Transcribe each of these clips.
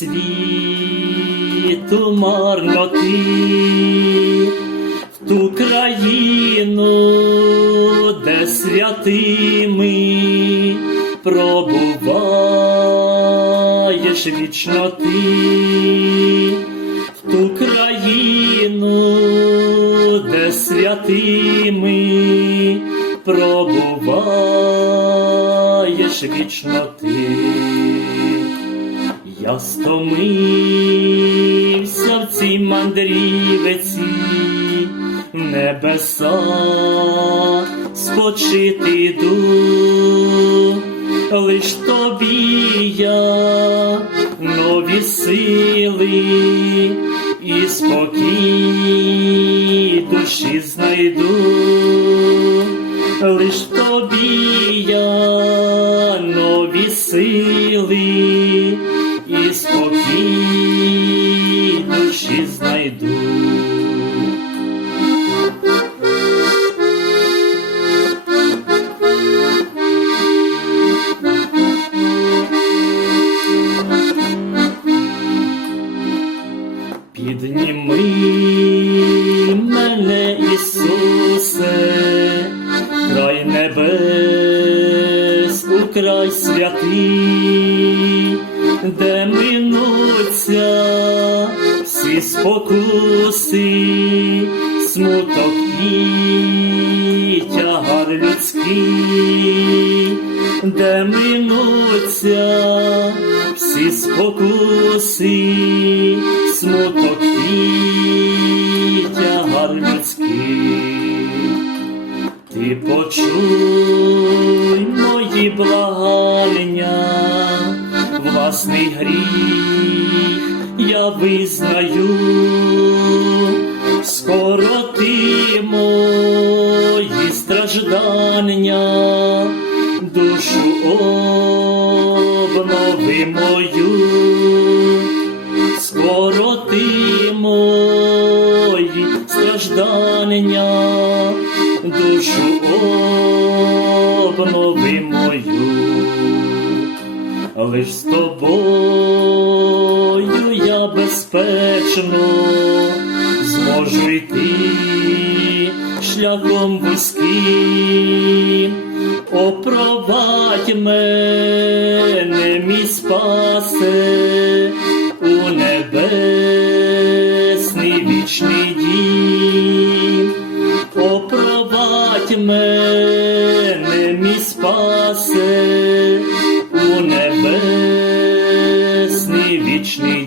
світу марноти, в ту країну, де святими пробуваєш вічно ти, в ту країну, де святими пробуваєш вічно ти. Я стомився в цій мандрівиці, в небеса спочити йду, лиш тобі я нові сили і спокій душі знайду, лиш тобі я нові сили і спокій душі знайду. Спокуси, смуток і тягар людський, де минуться всі спокуси, смуток і тягар людський. Ти почуй визнаю, скороти мої страждання, душу обнови мою, скороти мої страждання, душу обнови мою, лиш з тобою безпечно зможу йти шляхом вузьким, опровадь мене, мій спасе, у небесний вічний дім, опровадь мене, мій спасе, у небесний вічний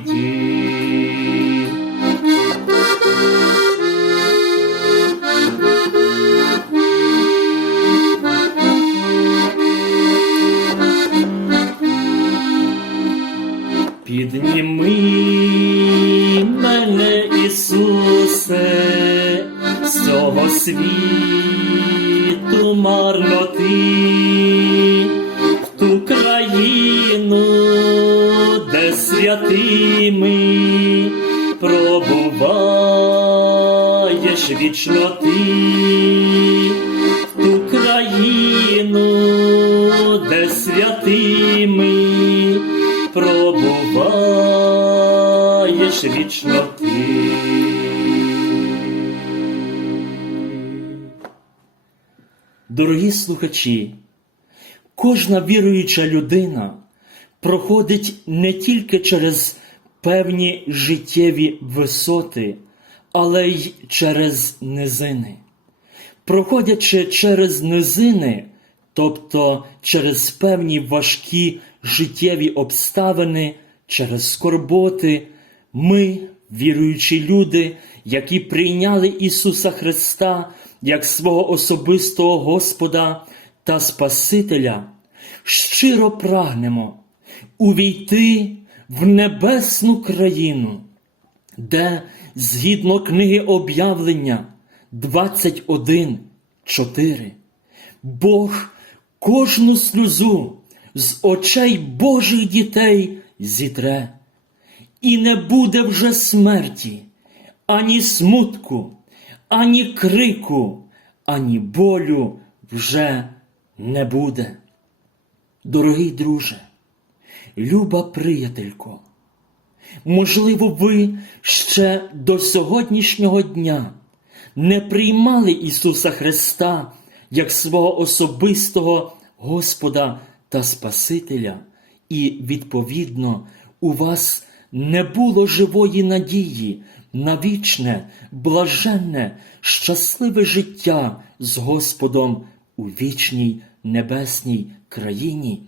світу марноти, в ту країну, де святими пробуваєш вічно ти, в ту країну, де святими пробуваєш вічно ти. Дорогі слухачі, кожна віруюча людина проходить не тільки через певні життєві висоти, але й через низини. Проходячи через низини, тобто через певні важкі життєві обставини, через скорботи, ми, віруючі люди, які прийняли Ісуса Христа як свого особистого Господа та Спасителя, щиро прагнемо увійти в небесну країну, де згідно книги об'явлення 21.4 Бог кожну сльозу з очей Божих дітей зітре, і не буде вже смерті, ані смутку, ані крику, ані болю вже не буде. Дорогий друже, люба приятелько, Можливо, ви ще до сьогоднішнього дня не приймали Ісуса Христа як свого особистого Господа та Спасителя, і, відповідно, у вас не було живої надії на вічне, блаженне, щасливе життя з Господом у вічній небесній країні,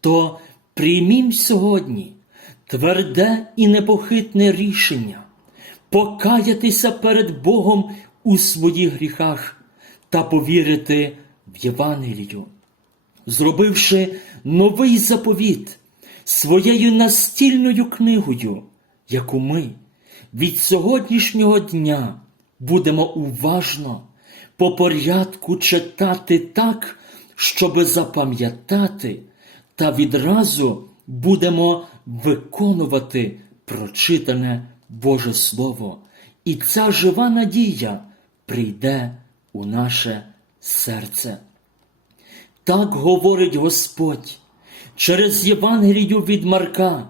то приймім сьогодні тверде і непохитне рішення покаятися перед Богом у своїх гріхах та повірити в Євангелію, зробивши новий заповіт своєю настільною книгою, яку ми від сьогоднішнього дня будемо уважно по порядку читати так, щоби запам'ятати, та відразу будемо виконувати прочитане Боже Слово, і ця жива надія прийде у наше серце. Так говорить Господь через Євангелію від Марка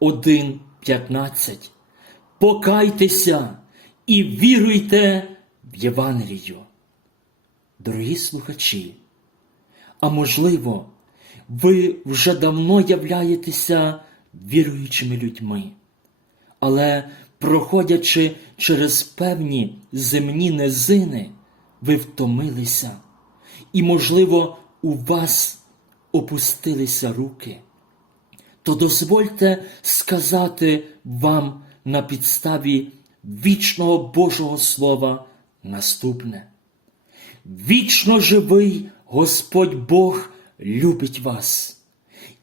1.15. Покайтеся і віруйте в Євангелію. Дорогі слухачі, а можливо, ви вже давно являєтеся віруючими людьми, але проходячи через певні земні низини, ви втомилися, і, можливо, у вас опустилися руки, то дозвольте сказати вам на підставі вічного Божого Слова наступне. Вічно живий Господь Бог любить вас,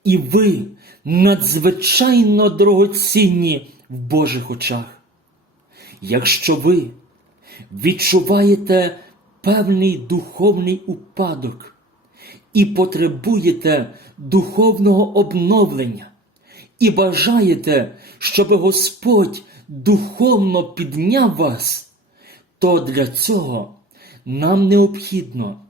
і ви надзвичайно дорогоцінні в Божих очах. Якщо ви відчуваєте певний духовний упадок і потребуєте духовного обновлення, і бажаєте, щоб Господь духовно підняв вас, то для цього нам необхідно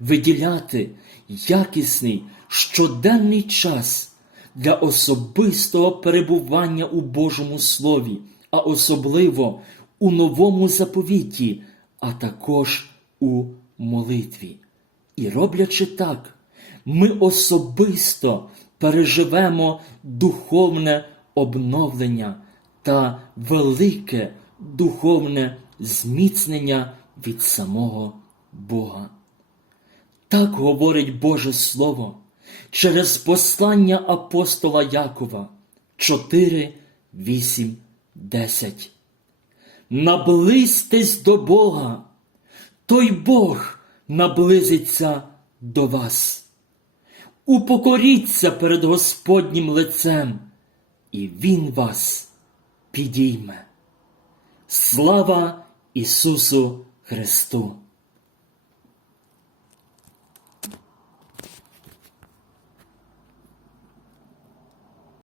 виділяти якісний щоденний час для особистого перебування у Божому Слові, а особливо у новому заповіті, а також у молитві. І роблячи так, ми особисто переживемо духовне обновлення та велике духовне зміцнення від самого Бога. Так говорить Боже Слово через послання апостола Якова 4, 8, 10. Наблизьтесь до Бога, той Бог наблизиться до вас. Упокоріться перед Господнім лицем, і Він вас підійме. Слава Ісусу Христу!